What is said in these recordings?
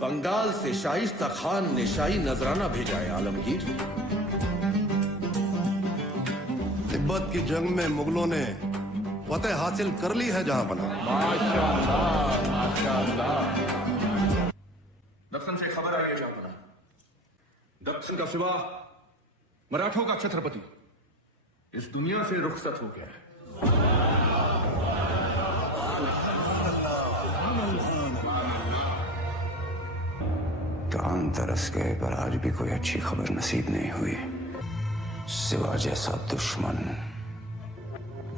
बंगाल से शाइस्ता खान ने शाही नजराना भेजा है आलमगीर। तिब्बत की जंग में मुगलों ने फतेह हासिल कर ली है जहां बना। माशाअल्लाह, माशाअल्लाह। दक्षिण से खबर आई है जहां बना। दक्षिण का सिवा मराठों का छत्रपति इस दुनिया से रुखसत हो गया है। कान तरस गए पर आज भी कोई अच्छी खबर नसीब नहीं हुई। सिवा जैसा दुश्मन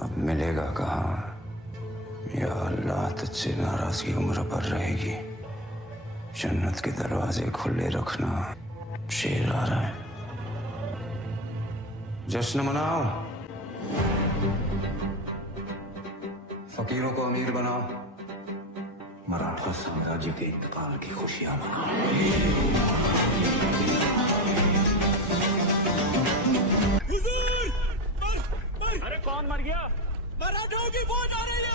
अब मिलेगा कहाँ? या अल्लाह तुझसे नाराजगी उम्र भर रहेगी। जन्नत के दरवाजे खुले रखना, शेर आ रहा है। जश्न मनाओ, फकीरों को अमीर बनाओ, मराठा साम्राज्य के इंतकाल की खुशियां मनाओ। अरे कौन मर गया? मराठों की फौज आ रही है।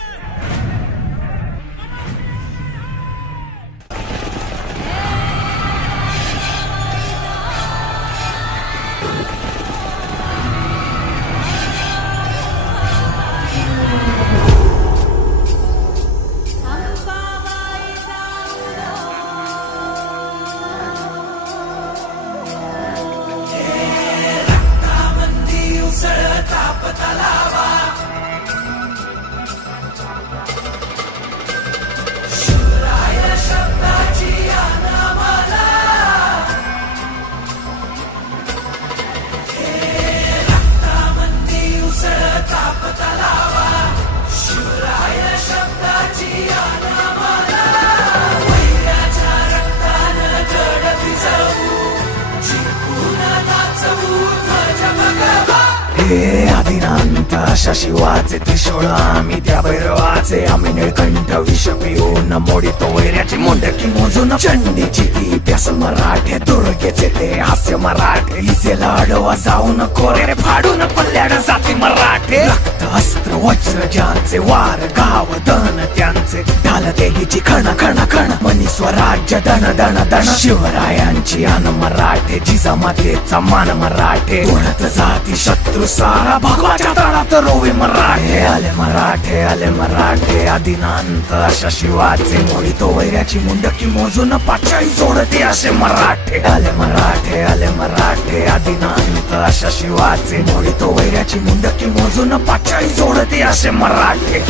आदिनांत अशा शिवाचे त्रिशूळ आम्ही त्या भैरवाचे आम्ही निळकंठ विष पिऊन मोडितो वैऱ्याची मुंडकी मोजून चंडीची ती प्यास मराठे दुर्गेचे ते हास्य मराठे इसेला अडवा जाऊन कोरे फाडून पल्ल्याड जाती मराठे रक्त अस्त्र वज्र ज्यांचे वार गाव दन त्यांचे ढाल देगीची खण खण खण मनी स्वराज्य दण दण दण शिवरायांची आन मराठे जिजामातेचा मान मराठे उडत जाती शत्रू सारा भगवाच्या तळात रोवे मराठे आले मराठे आले मराठे आदिनांत अशा शिवाचे मोडितो वैऱ्याची मुंडकी मोजून पाचाई जोडते असे मराठे आले मराठे आले मराठे आदिनांत अशा शिवाचे मोडितो वैऱ्याची मुंडकी मोजून पाचाई जोडते असे मराठे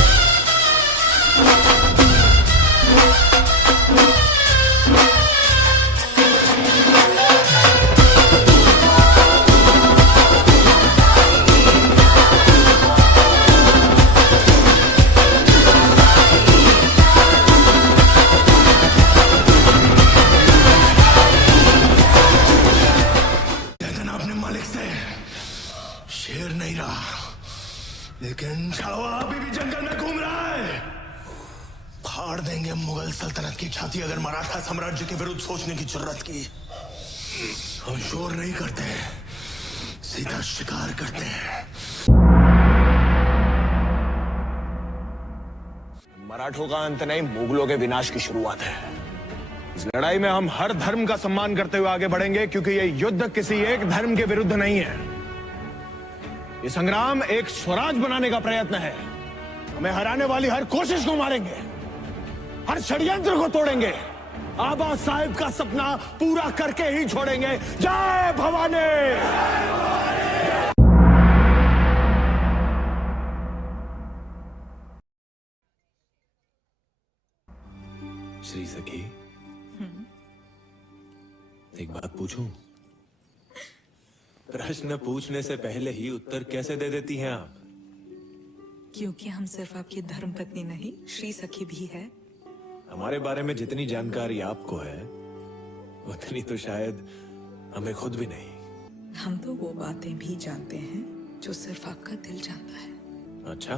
शेर नहीं रहा, लेकिन छावा अभी भी जंगल में घूम रहा है। फाड़ देंगे मुगल सल्तनत की छाती अगर मराठा साम्राज्य के विरुद्ध सोचने की जरूरत की। हम शोर नहीं करते, सीधा शिकार करते हैं। मराठों का अंत नहीं, मुगलों के विनाश की शुरुआत है। इस लड़ाई में हम हर धर्म का सम्मान करते हुए आगे बढ़ेंगे, क्योंकि यह युद्ध किसी एक धर्म के विरुद्ध नहीं है। ये संग्राम एक स्वराज बनाने का प्रयत्न है। हमें हराने वाली हर कोशिश को मारेंगे, हर षड्यंत्र को तोड़ेंगे, आबा साहिब का सपना पूरा करके ही छोड़ेंगे। जय भवानी। श्री सखी, एक बात पूछूं? प्रश्न पूछने से पहले ही उत्तर कैसे दे देती हैं आप? क्योंकि हम सिर्फ आपकी धर्म पत्नी नहीं, श्री सखी भी है। हमारे बारे में जितनी जानकारी आपको है, उतनी तो शायद हमें खुद भी नहीं। हम तो वो बातें भी जानते हैं जो सिर्फ आपका दिल जानता है। अच्छा,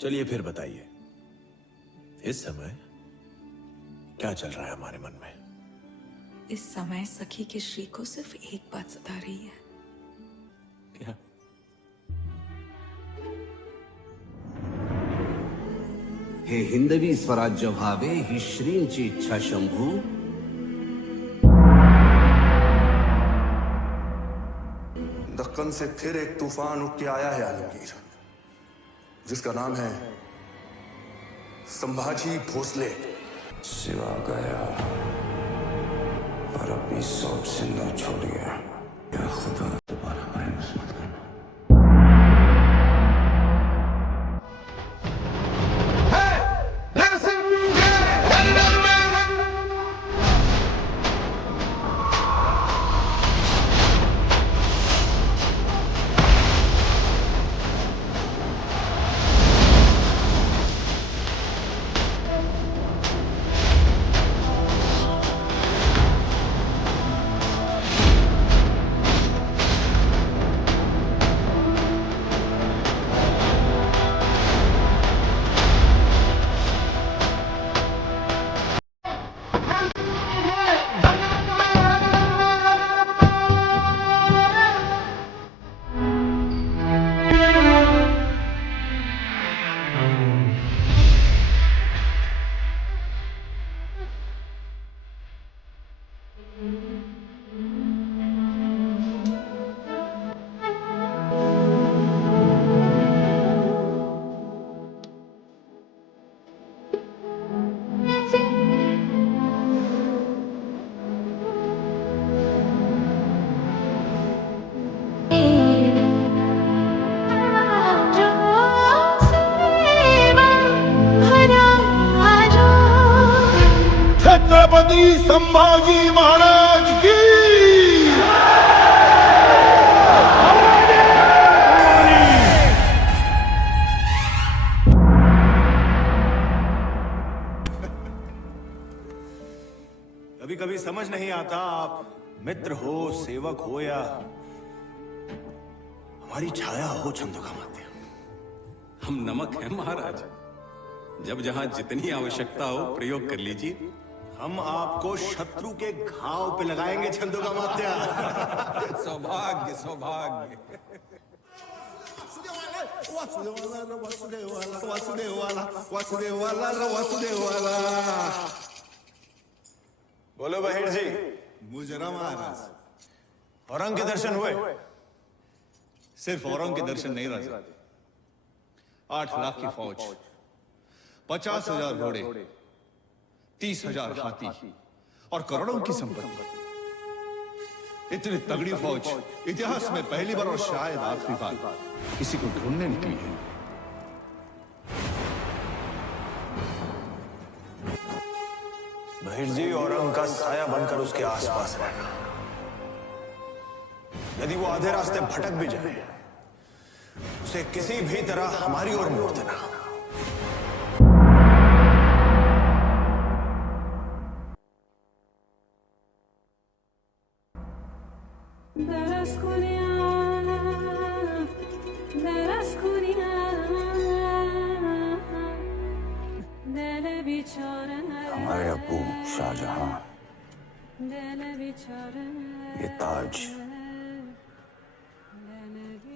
चलिए फिर बताइए, इस समय क्या चल रहा है हमारे मन में? इस समय सखी के श्री को सिर्फ एक बात सता रही है। क्या? हे हिंदवी स्वराज्य व्हावे ही श्रींची इच्छा शंभू. दक्कन से फिर एक तूफान उठ के आया है आलमगीर, जिसका नाम है संभाजी भोसले. सिवा गया पर अपनी सोच से न छोड़ गया. या खुदा दोबारा हमारे मुसलमान. छत्रपति संभाजी महाराज की. कभी कभी समझ नहीं आता, आप मित्र हो, सेवक हो, या हमारी छाया हो चंद्रकामात्य. हम नमक हैं महाराज, जब जहां जितनी आवश्यकता हो प्रयोग कर लीजिए. हम आपको शत्रु के घाव पे लगाएंगे चंद्रकामात्य. सौभाग्य सौभाग्य. बोलो बहिर जी. मुजरा महाराज. औरंग के दर्शन हुए? सिर्फ औरंग के दर्शन नहीं राजा. 8 लाख की फौज, 50,000 घोड़े, 30,000 हाथी और करोड़ों की संपत्ति. इतनी तगड़ी फौज इतिहास में पहली बार और शायद आखिरी बार किसी को ढूंढने निकली है. बहिर जी, औरंग का साया बनकर उसके आसपास रहना. यदि वो आधे रास्ते भटक भी जाए, उसे किसी भी तरह हमारी ओर मोड़ देना. हमारे अब्बू शाहजहां ये ताज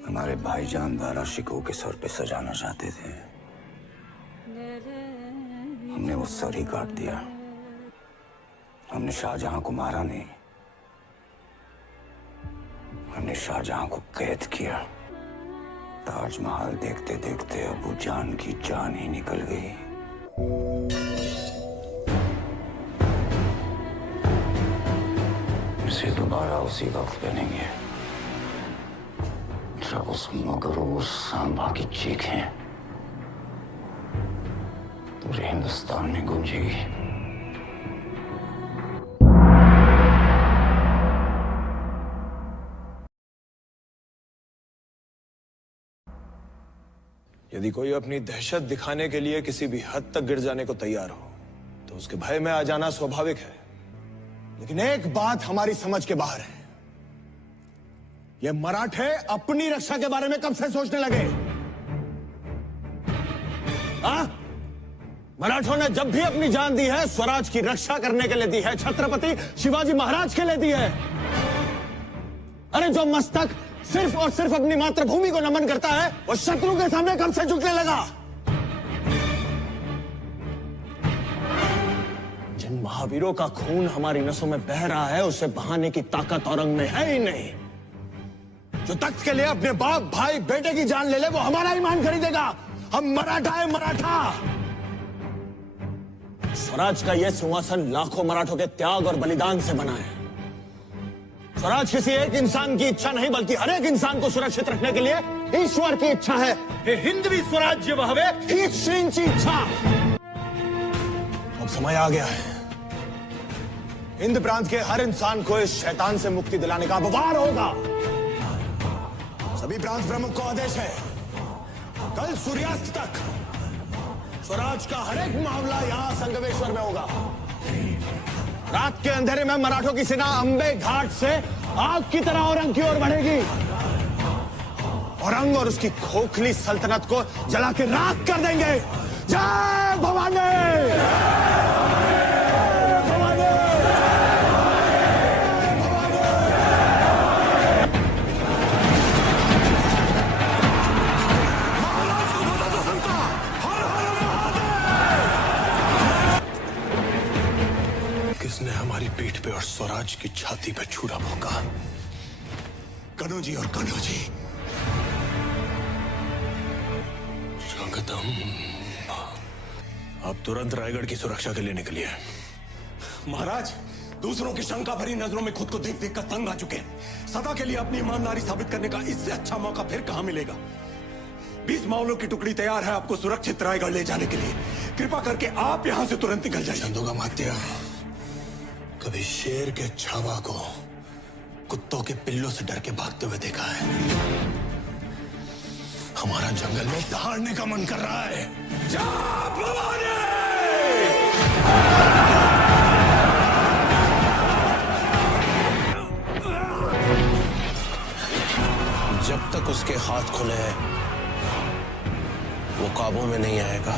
हमारे भाईजान दारा शिकोह के सर पे सजाना चाहते थे. हमने वो सर ही काट दिया. हमने शाहजहां को मारा नहीं, हमने शाहजहां को कैद किया. ताजमहल देखते देखते अबू जान की जान ही निकल गई. इसे दोबारा उसी वक्त पहनेंगे जब उस मगरूर सांबा की चीखें पूरे हिंदुस्तान में गूंजेगी. यदि कोई अपनी दहशत दिखाने के लिए किसी भी हद तक गिर जाने को तैयार हो, तो उसके भय में आ जाना स्वाभाविक है. लेकिन एक बात हमारी समझ के बाहर है. ये मराठे अपनी रक्षा के बारे में कब से सोचने लगे? मराठों ने जब भी अपनी जान दी है, स्वराज की रक्षा करने के लिए दी है, छत्रपति शिवाजी महाराज के लिए दी है. अरे जो मस्तक सिर्फ और सिर्फ अपनी मातृभूमि को नमन करता है, वो शत्रु के सामने कब से झुकने लगा? जिन महावीरों का खून हमारी नसों में बह रहा है उसे बहाने की ताकत औरंग में है ही नहीं। जो तख्त के लिए अपने बाप भाई बेटे की जान ले ले वो हमारा ईमान खरीदेगा। हम मराठा है, मराठा। स्वराज का यह सिंहासन लाखों मराठों के त्याग और बलिदान से बना है। स्वराज किसी एक इंसान की इच्छा नहीं बल्कि हर एक इंसान को सुरक्षित रखने के लिए ईश्वर की इच्छा है। हे हिंदवी स्वराज्य वहावे ठीक श्रींची इच्छा। अब समय आ गया है। हिंद प्रांत के हर इंसान को इस शैतान से मुक्ति दिलाने का वार होगा। सभी प्रांत प्रमुख को आदेश है, कल सूर्यास्त तक स्वराज का हर एक मामला यहां संगमेश्वर में होगा। रात के अंधेरे में मराठों की सेना अंबे घाट से आग की तरह औरंग की ओर बढ़ेगी। औरंग और उसकी खोखली सल्तनत को जला के राख कर देंगे। जय भवानी! किसने हमारी पीठ पे और स्वराज की छाती पे छुरा भोंका? कन्हू जी और कन्हू जी। जगदम्बा। अब तुरंत रायगढ़ की सुरक्षा के लिए निकलिए। महाराज, दूसरों की शंका भरी नजरों में खुद को देख देख कर तंग आ चुके हैं। सदा के लिए अपनी ईमानदारी साबित करने का इससे अच्छा मौका फिर कहां मिलेगा। 20 मावलों की टुकड़ी तैयार है आपको सुरक्षित रायगढ़ ले जाने के लिए। कृपा करके आप यहां से तुरंत निकल जाइए। चंदोगा मात्या, कभी शेर के छावा को कुत्तों के पिल्लों से डर के भागते हुए देखा है? हमारा जंगल में दहाड़ने का मन कर रहा है। जा भवानी! जब तक उसके हाथ खुले हैं वो काबू में नहीं आएगा।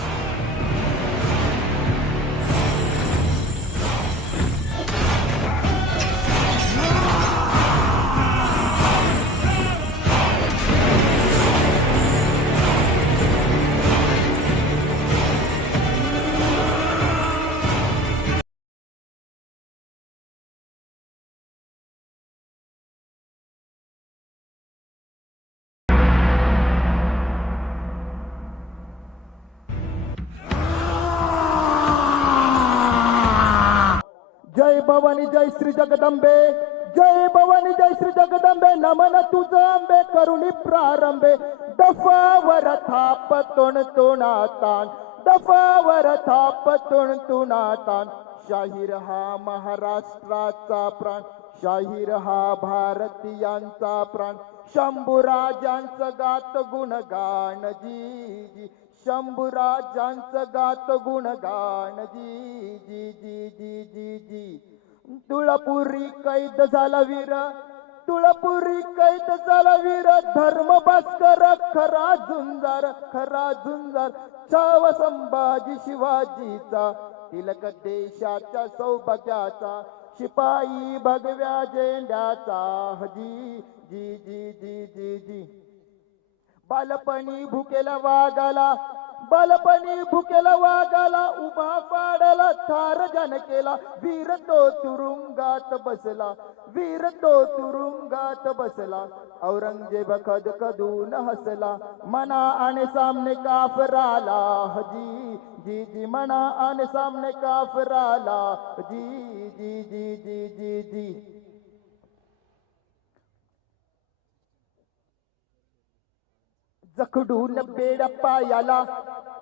जय भवानी, जय श्री जगदंबे, जय भवानी, जय श्री जगदंबे, नमन तुझं अंबे, करुणी प्रारंभे, दफावर थाप तुणतुणातान, दफावर थाप तुणतुणातान, शाहीर हा महाराष्ट्राचा प्राण, शाहीर हा भारतीयांचा प्राण, शंभूराजांचं गात गुणगान जी जी, शंभूराजांचं गात गुणगान जी जी जी जी जी जी। तुळपुरी कैद झाला वीर, तुळपुरी कैद झाला वीर, धर्म भास्कर खरा झुंजार, खरा झुंजार, छावा संभाजी शिवाजीचा, तिलक देशाच्या सौभाग्याचा, शिपाई भगव्या झेंड्याचा जी जी जी जी जी जी। बालपणी भुकेला वागाला, बालपणी भुकेला वागाला, उभा पाडाला ठार जन केला, वीर तो तुरुंगात बसला, वीर तो तुरुंगात बसला, औरंगजेब खदखदून हसला, मना आणि सामने काफराला जी जी जी, मना आणि सामने काफराला जी जी जी जी जी जी। जखडून बेड पायाला,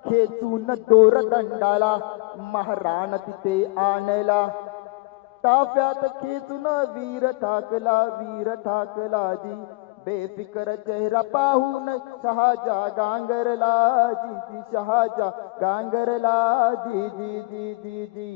खेचून दोर दंडाला, महाराण तिथे आणला, ताफ्यात खेचून वीर ठाकला, वीर ठाकला जी, बेफिकर चेहरा पाहून शहाजा गांगरला जी जी, शहाजा गांगरला जी जी जी जी जी।